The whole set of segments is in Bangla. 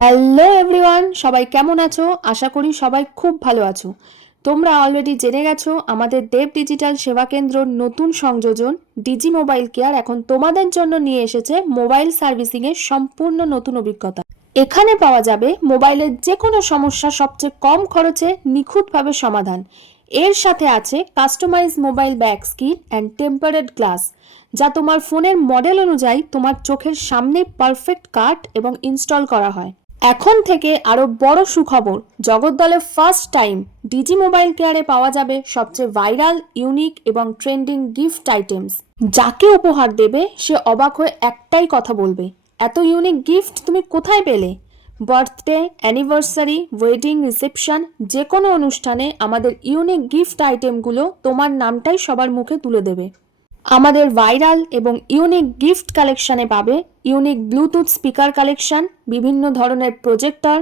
হ্যালো এভরিওয়ান, সবাই কেমন আছো? আশা করি সবাই খুব ভালো আছো। তোমরা অলরেডি জেনে গেছো আমাদের দেব ডিজিটাল সেবা কেন্দ্রর নতুন সংযোজন ডিজি মোবাইল কেয়ার এখন তোমাদের জন্য নিয়ে এসেছে মোবাইল সার্ভিসিং এর সম্পূর্ণ নতুন অভিজ্ঞতা। এখানে পাওয়া যাবে মোবাইলের যে কোনো সমস্যা সবচেয়ে কম খরচে নিখুঁতভাবে সমাধান। এর সাথে আছে customize mobile back screen and tempered glass, যা তোমার ফোনের মডেল অনুযায়ী তোমার চোখের সামনে পারফেক্ট কাট এবং ইনস্টল করা হয়। এখন থেকে আরো বড় সুখবর, জগদ্দলে ফার্স্ট টাইম ডিজি মোবাইল কেয়ারে পাওয়া যাবে সবচেয়ে ভাইরাল, ইউনিক এবং ট্রেন্ডিং গিফট আইটেমস। যাকে উপহার দেবে সে অবাক হয়ে একটাই কথা বলবে, এত ইউনিক গিফট তুমি কোথায় পেলে? বার্থডে, অ্যানিভার্সারি, ওয়েডিং, রিসেপশন, যে কোনো অনুষ্ঠানে আমাদের ইউনিক গিফট আইটেমগুলো তোমার নামটাই সবার মুখে তুলে দেবে। আমাদের ভাইরাল এবং ইউনিক গিফট কালেকশানে পাবে ইউনিক ব্লুটুথ স্পিকার কালেকশন, বিভিন্ন ধরনের projector,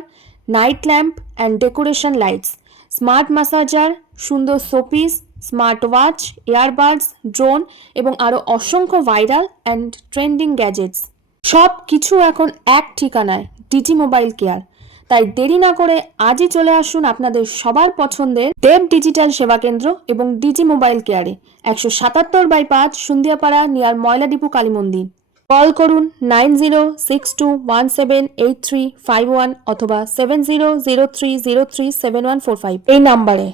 night lamp and decoration lights, smart massager, সুন্দর showpiece, smart watch, earbuds, drone এবং আরও অসংখ্য ভাইরাল অ্যান্ড ট্রেন্ডিং গ্যাজেটস। সব কিছু এখন এক ঠিকানায়, ডিজি মোবাইল কেয়ার। তাই দেরি না করে আজই চলে আসুন আপনাদের সবার পছন্দের দেব ডিজিটাল সেবা কেন্দ্র এবং ডিজি মোবাইল কেয়ারে, 177/5 সন্ধিয়াপাড়া, নিয়ার ময়লা ডিপু, কালী মন্দির। কল করুন 9062178351 অথবা 7003037145 এই নাম্বারে।